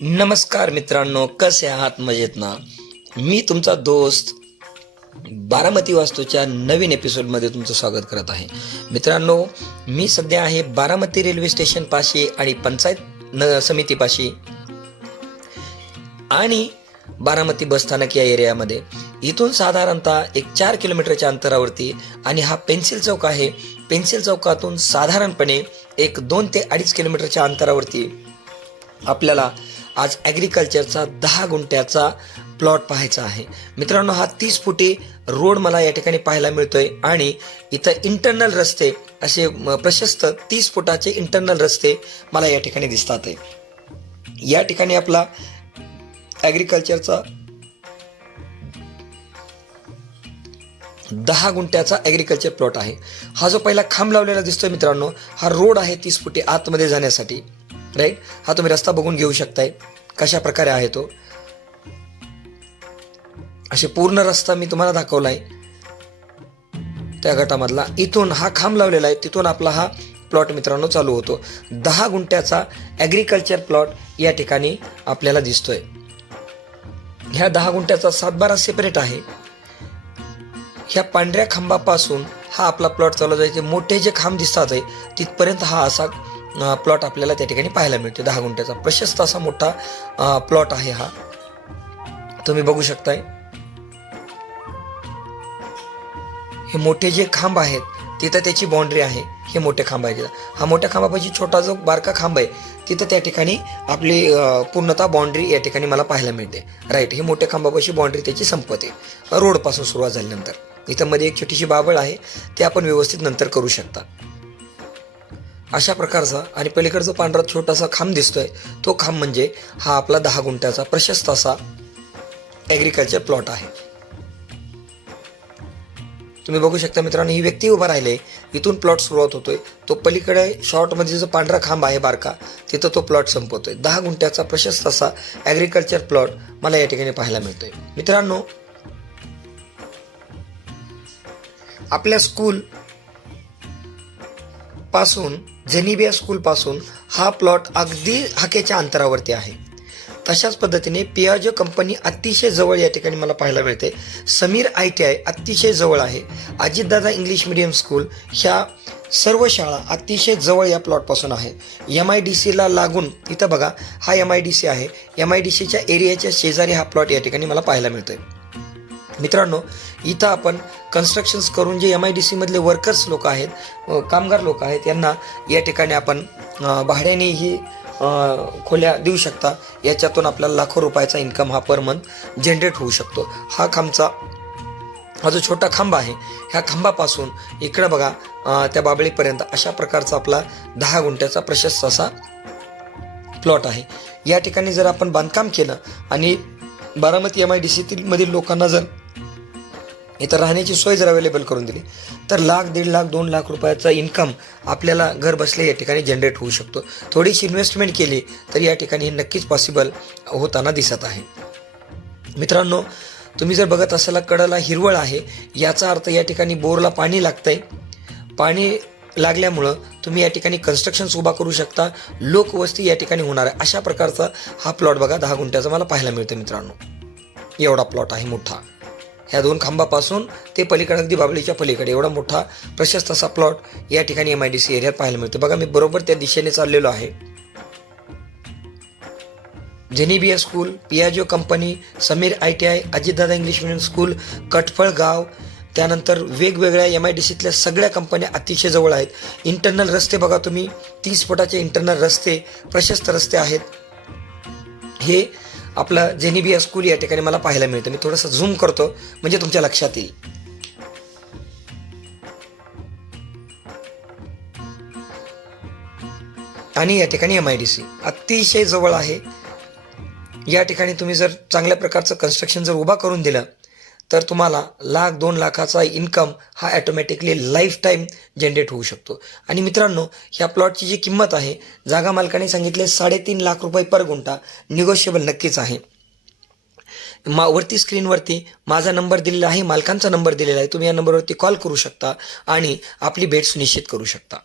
नमस्कार मित्रांनो, कसे आहात? मजेत ना? मी तुमचा दोस्त बारामती वास्तूच्या नवीन एपिसोडमध्ये तुमचं स्वागत करत आहे. मित्रांनो, मी सध्या आहे बारामती रेल्वे स्टेशन पाशी आणि पंचायत समितीपाशी आणि बारामती बसस्थानक या एरियामध्ये. इथून साधारणतः एक 4 किलोमीटरच्या अंतरावरती आणि हा पेन्सिल चौक आहे. पेन्सिल चौकातून साधारणपणे एक 2 ते 2.5 किलोमीटरच्या अंतरावरती आपल्याला आज ॲग्रिकल्चरचा 10 गुंठ्याचा प्लॉट पाहायचा आहे. मित्रांनो, हा 30 फुटी रोड मला या ठिकाणी पाहायला मिळतोय आणि इथं इंटरनल रस्ते असे प्रशस्त 30 फुटाचे इंटरनल रस्ते मला या ठिकाणी दिसतात आहे. या ठिकाणी आपला ॲग्रिकल्चरचा 10 गुंठ्याचा ॲग्रिकल्चर प्लॉट आहे. हा जो पहिला खांब लावलेला दिसतोय मित्रांनो, हा रोड आहे 30 फुटी आतमध्ये जाण्यासाठी. राईट, हा तुम्ही रस्ता बघून घेऊ शकताय कशा प्रकारे आहे तो. असे पूर्ण रस्ता मी तुम्हाला दाखवलाय त्या गटामधला. इथून हा खांब लावलेला आहे, तिथून आपला हा प्लॉट मित्रांनो चालू होतो. 10 गुंठ्याचा ॲग्रिकल्चर प्लॉट या ठिकाणी आपल्याला दिसतोय. ह्या 10 गुंठ्याचा 7-12 सेपरेट आहे. ह्या पांढऱ्या खांबापासून हा आपला प्लॉट चालू जायचे. मोठे जे खांब दिसतात आहे तिथपर्यंत हा असा प्लॉट आपल्याला त्या ठिकाणी पाहायला मिळतो. 10 गुंठ्याचा प्रशस्त असा मोठा प्लॉट आहे हा, तुम्ही बघू शकताय. हे मोठे जे खांब आहेत तिथं त्याची बाउंड्री आहे. हे मोठे खांब आहे. हा मोठ्या खांबापाशी छोटा जो बारका खांब आहे तिथं त्या ठिकाणी आपली पूर्णतः बाउंड्री या ठिकाणी मला पाहायला मिळते. राईट, हे मोठ्या खांबापाशी बाउंड्री त्याची संपते रोडपासून सुरुवात झाल्यानंतर. इथं मध्ये एक छोटीशी बाबळ आहे, ते आपण व्यवस्थित नंतर करू शकता. अशा प्रकारचा आणि पलीकडचा जो पांढरा छोटासा खांब दिसतोय तो खांब म्हणजे हा आपला 10 गुंठ्याचा प्रशस्त असा ॲग्रिकल्चर प्लॉट आहे. तुम्ही बघू शकता मित्रांनो, ही व्यक्ती उभा राहिले, इथून प्लॉट सुरुवात होतोय. तो पलीकडे शॉर्टमध्ये जो पांढरा खांब आहे बारका, तिथं तो प्लॉट संपवतोय. 10 गुंठ्याचा प्रशस्त असा ॲग्रिकल्चर प्लॉट मला या ठिकाणी पाहायला मिळतोय. मित्रांनो, आपल्या स्कूल पासून जेनिबिया स्कूल पासून हा प्लॉट अगदी हाकेच्या अंतरावरती आहे. तशाच पद्धतीने पियाजो कंपनी अतिशय जवळ या ठिकाणी मला पाहायला मिळते. समीर ITI अतिशय जवळ आहे. अजितदादा इंग्लिश मीडियम स्कूल ह्या सर्व शाळा अतिशय जवळ या प्लॉटपासून आहे. MIDCला लागून इथं बघा हा MIDC आहे. MIDCच्या एरियाच्या शेजारी हा प्लॉट या ठिकाणी मला पाहायला मिळतोय. मित्रांनो, इथं आपण कन्स्ट्रक्शन्स करून जे MIDC मधले वर्कर्स लोक आहेत, कामगार लोक आहेत, यांना या ठिकाणी आपण भाड्याने ही खोल्या देऊ शकता. याच्यातून आपल्याला लाखो रुपयाचा इन्कम हा पर मंथ जनरेट होऊ शकतो. हा जो छोटा खांब आहे, ह्या खांबापासून इकडं बघा त्या बाबळीपर्यंत अशा प्रकारचा आपला 10 गुंठ्याचा प्रशस्त असा प्लॉट आहे. या ठिकाणी जर आपण बांधकाम केलं आणि बारामती MIDC मधील लोकांना जर इथं राहण्याची सोय जर अवेलेबल करून दिली तर 1,00,000, 1,50,000, 2,00,000 रुपयाचा इन्कम आपल्याला घर बसल्या या ठिकाणी जनरेट होऊ शकतो. थोडीशी इन्व्हेस्टमेंट केली तर या ठिकाणी हे नक्कीच पॉसिबल होताना दिसत आहे. मित्रांनो, तुम्ही जर बघत असाल कडेला हिरवळ आहे, याचा अर्थ या ठिकाणी बोरला पाणी लागतंय. पाणी लागल्यामुळं तुम्ही या ठिकाणी कन्स्ट्रक्शन्स उभा करू शकता. लोकवस्ती या ठिकाणी होणार आहे. अशा प्रकारचा हा प्लॉट बघा 10 गुंठ्याचा मला पाहायला मिळतो. मित्रांनो, एवढा प्लॉट आहे मोठा. ह्या 2 खांबापासून ते पलीकडे अगदी बाबळीच्या पलीकडे एवढा मोठा प्रशस्त असा प्लॉट या ठिकाणी MIDC एरियात पाहायला मिळतो. बघा, मी बरोबर त्या दिशेने चाललेलो आहे. जेनिबिया school, Piaggio company, Sameer ITI, Ajitdada English medium school, Katphal गाव, त्यानंतर वेगवेगळ्या MIDCतल्या सगळ्या कंपन्या अतिशय जवळ आहेत. इंटरनल रस्ते बघा तुम्ही, 30 फुटाचे इंटरनल रस्ते, प्रशस्त रस्ते आहेत. हे आपलं जेनिबिया स्कूल या ठिकाणी मला पाहायला मिळतं. मी थोडंसं झूम करतो म्हणजे तुमच्या लक्षात येईल. आणि या ठिकाणी MIDC अतिशय जवळ आहे. या ठिकाणी तुम्ही जर चांगल्या प्रकारचं कन्स्ट्रक्शन जर उभा करून दिलं तर तुम्हाला 1,00,000, 2,00,000चा इन्कम हा ॲटोमॅटिकली लाईफ टाईम जनरेट होऊ शकतो. आणि मित्रांनो, ह्या प्लॉटची जी किंमत आहे, जागा मालकाने सांगितले 3.5 लाख रुपये पर गुंठा. निगोशिएबल नक्कीच आहे. वरती स्क्रीनवरती माझा नंबर दिलेला आहे, मालकांचा नंबर दिलेला आहे. तुम्ही या नंबरवरती कॉल करू शकता आणि आपली भेट सुनिश्चित करू शकता.